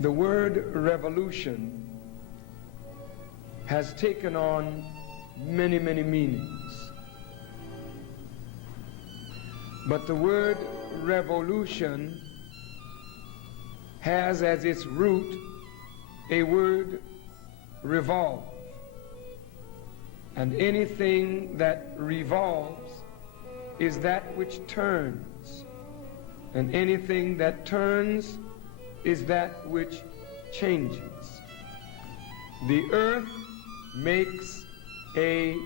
The word revolution has taken on many, many meanings. But the word revolution has as its root a word revolve. And anything that revolves is that which turns. And anything that turns is that which changes. The earth makes a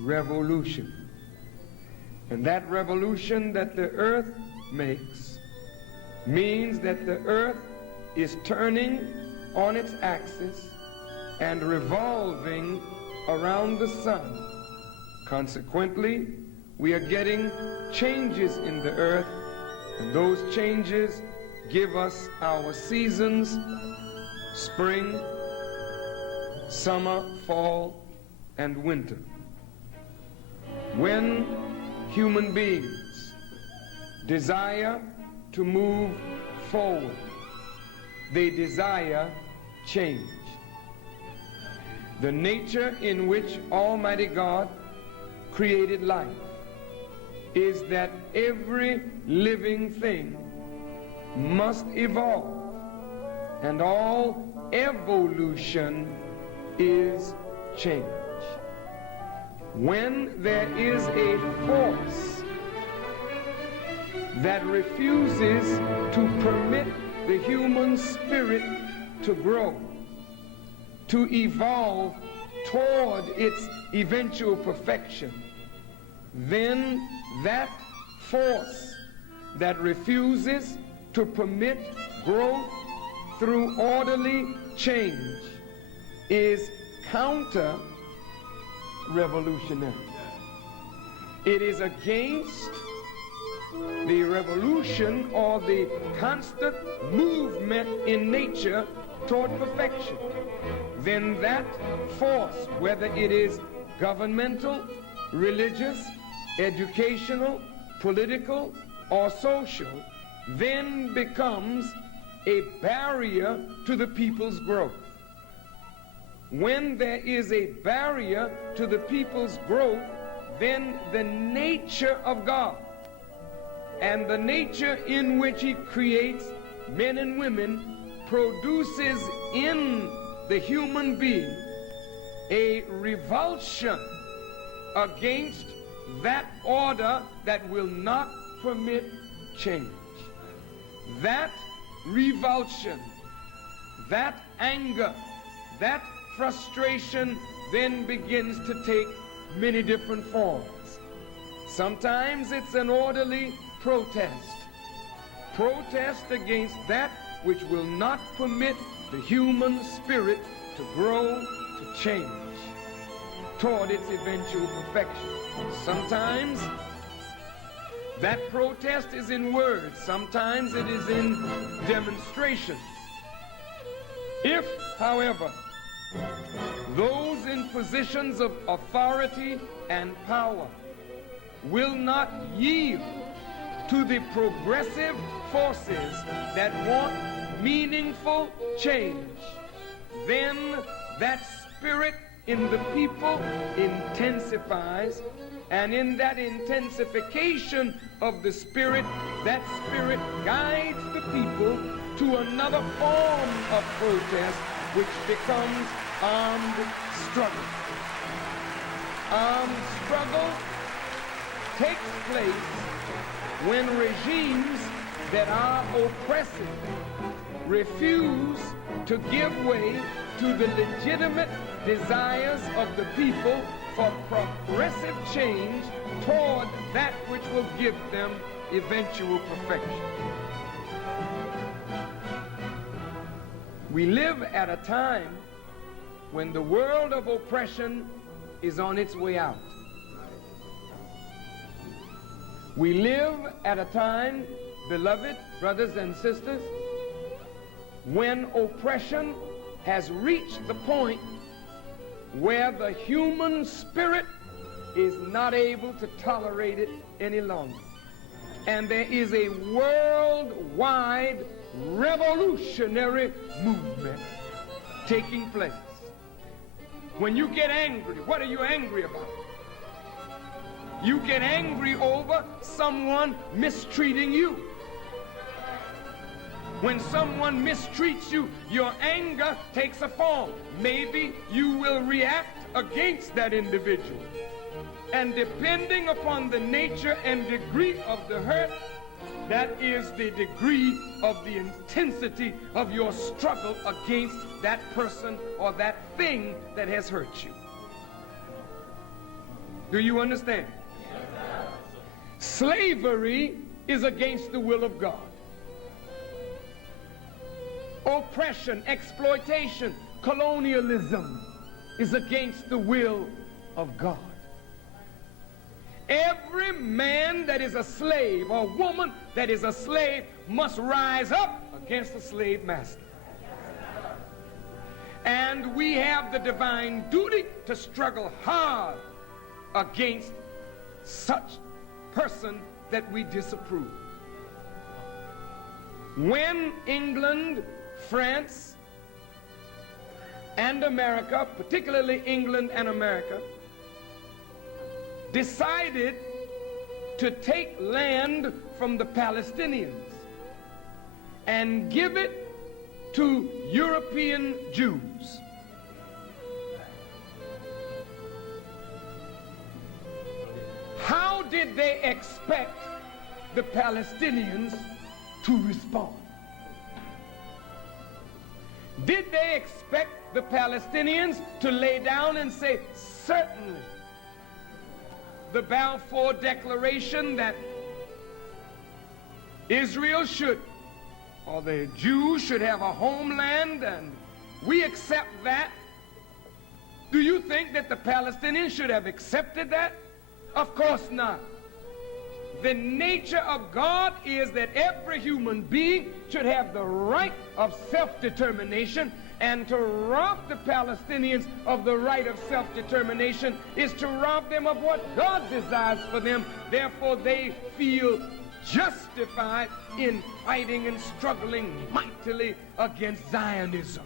revolution. And that revolution that the earth makes means that the earth is turning on its axis and revolving around the sun. Consequently, we are getting changes in the earth, and those changes give us our seasons: spring, summer, fall, and winter. When human beings desire to move forward, they desire change. The nature in which Almighty God created life is that every living thing must evolve, and all evolution is change. When there is a force that refuses to permit the human spirit to grow, to evolve toward its eventual perfection, then that force that refuses to permit growth through orderly change is counter-revolutionary. It is against the revolution or the constant movement in nature toward perfection. Then that force, whether it is governmental, religious, educational, political, or social, then becomes a barrier to the people's growth. When there is a barrier to the people's growth, then the nature of God and the nature in which He creates men and women produces in the human being a revulsion against that order that will not permit change. That revulsion, that anger, that frustration then begins to take many different forms. Sometimes it's an orderly protest against that which will not permit the human spirit to grow, to change toward its eventual perfection. Sometimes that protest is in words, sometimes it is in demonstration. If, however, those in positions of authority and power will not yield to the progressive forces that want meaningful change, then that spirit in the people intensifies, and in that intensification of the spirit, that spirit guides the people to another form of protest, which becomes armed struggle. Armed struggle takes place when regimes that are oppressive refuse to give way to the legitimate desires of the people for progressive change toward that which will give them eventual perfection. We live at a time when the world of oppression is on its way out. We live at a time, beloved brothers and sisters, when oppression has reached the point where the human spirit is not able to tolerate it any longer. And there is a worldwide revolutionary movement taking place. When you get angry, what are you angry about? You get angry over someone mistreating you. When someone mistreats you, your anger takes a form. Maybe you will react against that individual. And depending upon the nature and degree of the hurt, that is the degree of the intensity of your struggle against that person or that thing that has hurt you. Do you understand? Slavery is against the will of God. Oppression, exploitation, colonialism is against the will of God. Every man that is a slave or woman that is a slave must rise up against the slave master. And we have the divine duty to struggle hard against such person that we disapprove. When England, France, and America, particularly England and America, decided to take land from the Palestinians and give it to European Jews, how did they expect the Palestinians to respond? Did they expect the Palestinians to lay down and say, certainly, the Balfour Declaration that Israel should, or the Jews should have a homeland, and we accept that? Do you think that the Palestinians should have accepted that? Of course not. The nature of God is that every human being should have the right of self-determination, and to rob the Palestinians of the right of self-determination is to rob them of what God desires for them. Therefore, they feel justified in fighting and struggling mightily against Zionism.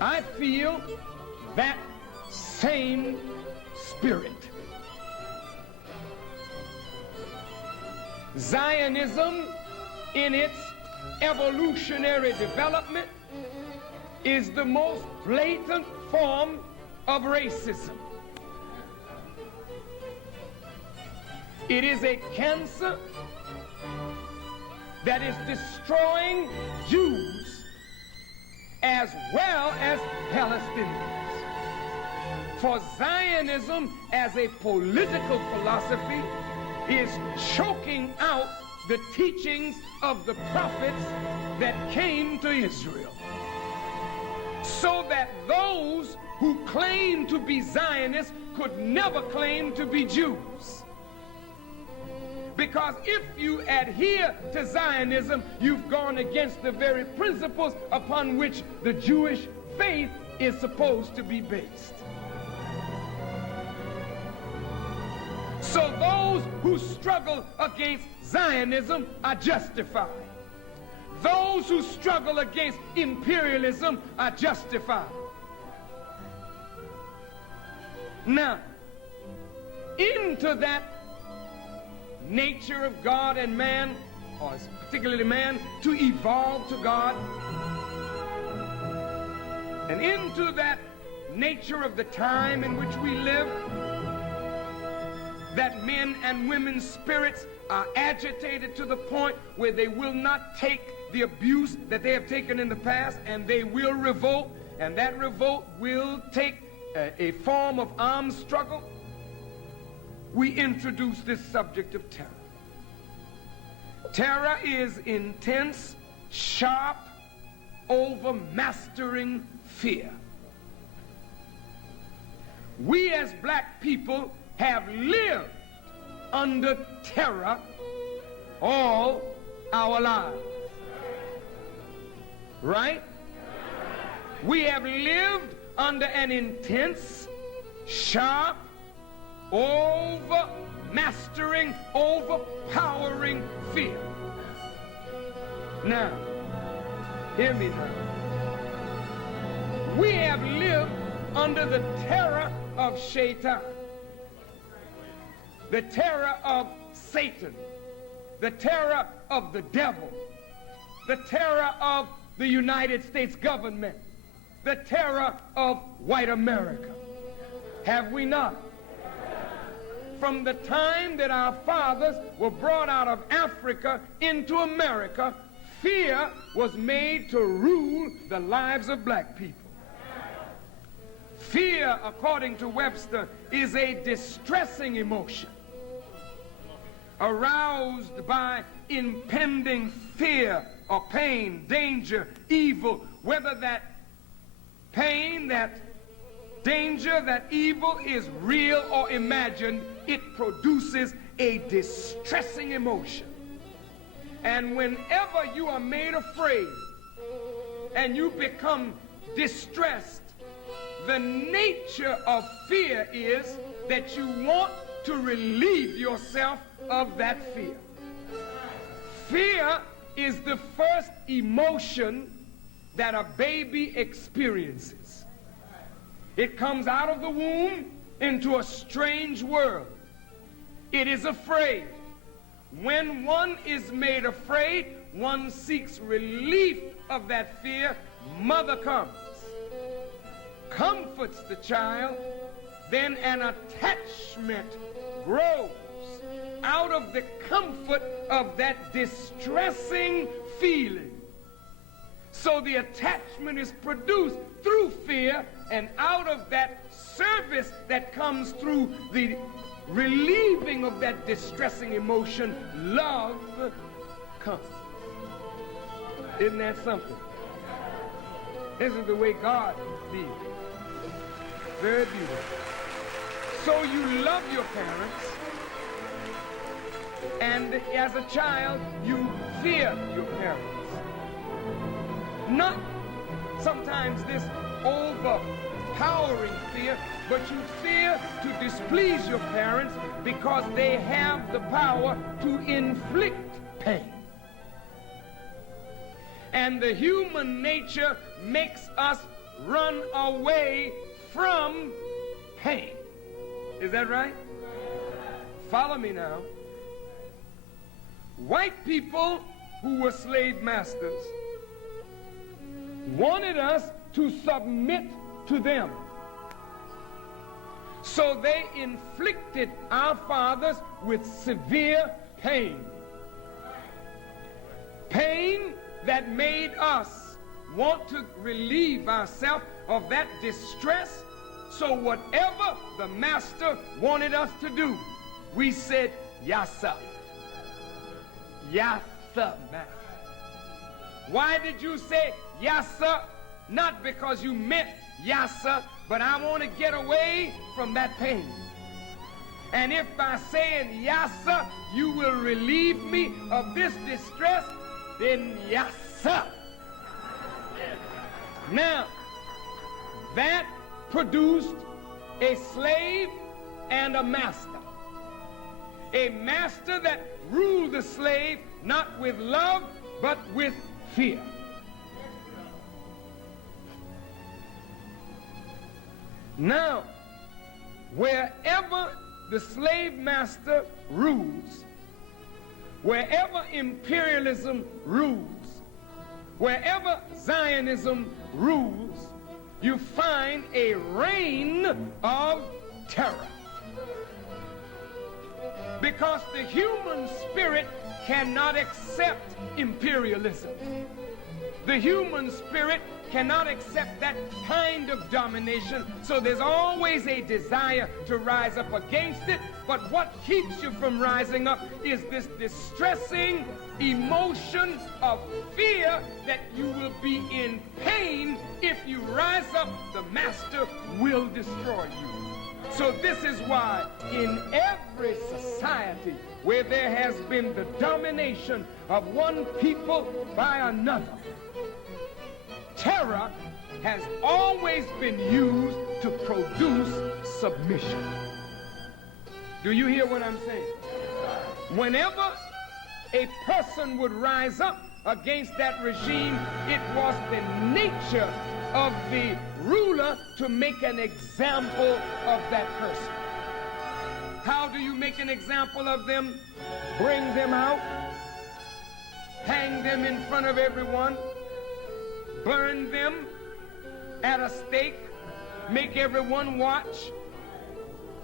I feel that same spirit. Zionism, in its evolutionary development, is the most blatant form of racism. It is a cancer that is destroying Jews as well as Palestinians. For Zionism as a political philosophy is choking out the teachings of the prophets that came to Israel, so that those who claim to be Zionists could never claim to be Jews. Because if you adhere to Zionism, you've gone against the very principles upon which the Jewish faith is supposed to be based. So those who struggle against Zionism are justified. Those who struggle against imperialism are justified. Now, into that nature of God and man, or particularly man, to evolve to God, and into that nature of the time in which we live, that men and women's spirits are agitated to the point where they will not take the abuse that they have taken in the past, and they will revolt, and that revolt will take a form of armed struggle. We introduce this subject of terror. Terror is intense, sharp, overmastering fear. We as black people have lived under terror all our lives. Right? We have lived under an intense, sharp, overmastering, overpowering fear. Now, hear me now. We have lived under the terror of Shaitan, the terror of Satan, the terror of the devil, the terror of the United States government, the terror of white America. Have we not? From the time that our fathers were brought out of Africa into America, fear was made to rule the lives of black people. Fear, according to Webster, is a distressing emotion aroused by impending fear or pain, danger, evil, whether that pain, that danger, that evil is real or imagined, it produces a distressing emotion. And whenever you are made afraid and you become distressed, the nature of fear is that you want to relieve yourself of that fear. Fear is the first emotion that a baby experiences. It comes out of the womb into a strange world. It is afraid. When one is made afraid, one seeks relief of that fear. Mother comes, comforts the child, then an attachment grows out of the comfort of that distressing feeling. So the attachment is produced through fear, and out of that service that comes through the relieving of that distressing emotion, love comes. Isn't that something? This is the way God did. Very beautiful. So you love your parents, and as a child, you fear your parents. Not sometimes this overpowering fear, but you fear to displease your parents because they have the power to inflict pain. And the human nature makes us run away from pain. Is that right? Follow me now. White people who were slave masters wanted us to submit to them. So they inflicted our fathers with severe pain. Pain that made us want to relieve ourselves of that distress. So whatever the master wanted us to do, we said, yes, sir. Yes, sir, master. Why did you say, yes, sir? Not because you meant, yes, sir, but I want to get away from that pain. And if by saying, yes, sir, you will relieve me of this distress, then yes, sir. Now, that produced a slave and a master. A master that ruled the slave not with love, but with fear. Now, wherever the slave master rules, wherever imperialism rules, wherever Zionism rules, you find a reign of terror. Because the human spirit cannot accept imperialism. The human spirit cannot accept that kind of domination, so there's always a desire to rise up against it. But what keeps you from rising up is this distressing emotion of fear that you will be in pain. If you rise up, the master will destroy you. So this is why in every society where there has been the domination of one people by another, terror has always been used to produce submission. Do you hear what I'm saying? Whenever a person would rise up against that regime, it was the nature of the ruler to make an example of that person. How do you make an example of them? Bring them out, hang them in front of everyone, burn them at a stake, make everyone watch,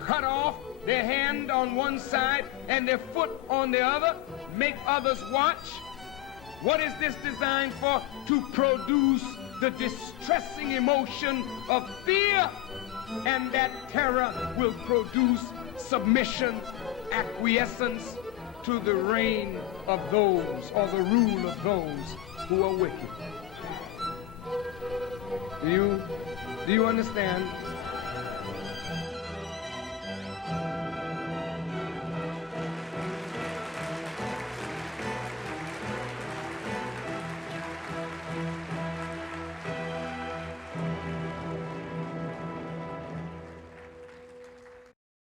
cut off their hand on one side and their foot on the other, make others watch. What is this designed for? To produce the distressing emotion of fear, and that terror will produce submission, acquiescence to the reign of those, or the rule of those who are wicked. Do you understand?